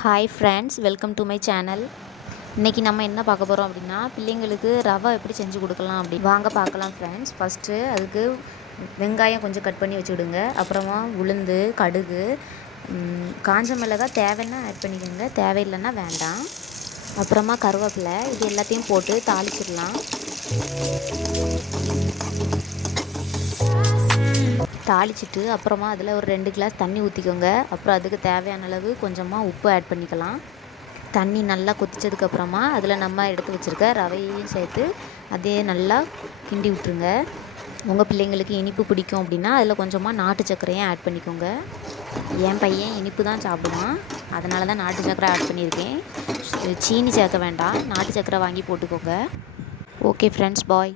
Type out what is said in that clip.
Hi friends, welcome to my channel. இன்றைக்கி நம்ம என்ன பார்க்க போகிறோம் அப்படின்னா, பிள்ளைங்களுக்கு ரவை எப்படி செஞ்சு கொடுக்கலாம் அப்படி வாங்க பார்க்கலாம் ஃப்ரெண்ட்ஸ். ஃபஸ்ட்டு அதுக்கு வெங்காயம் கொஞ்சம் கட் பண்ணி வச்சுக்கிடுங்க. அப்புறமா உளுந்து, கடுகு, காஞ்ச மிளகாய் தேவைன்னா ஆட் பண்ணிக்கோங்க, தேவையில்லைன்னா வேண்டாம். அப்புறமா கருவேப்பிலை, இது எல்லாத்தையும் போட்டு தாளிச்சிடலாம். தாளிச்சிட்டு அப்புறமா அதில் ஒரு 2 கிளாஸ் தண்ணி ஊற்றிக்கோங்க. அப்புறம் அதுக்கு தேவையான அளவு கொஞ்சமாக உப்பு ஆட் பண்ணிக்கலாம். தண்ணி நல்லா கொதித்ததுக்கப்புறமா அதில் நம்ம எடுத்து வச்சுருக்க ரவையையும் சேர்த்து அதே நல்லா கிண்டி விட்டுருங்க. உங்கள் பிள்ளைங்களுக்கு இனிப்பு பிடிக்கும் அப்படின்னா அதில் கொஞ்சமாக நாட்டு சர்க்கரையும் ஆட் பண்ணிக்கோங்க. என் பையன் இனிப்பு தான் சாப்பிடுவான், அதனால தான் நாட்டு சர்க்கரை ஆட் பண்ணியிருக்கேன். சீனி சேர்க்க வேண்டாம், நாட்டு சர்க்கரை வாங்கி போட்டுக்கோங்க. ஓகே ஃப்ரெண்ட்ஸ், பாய்.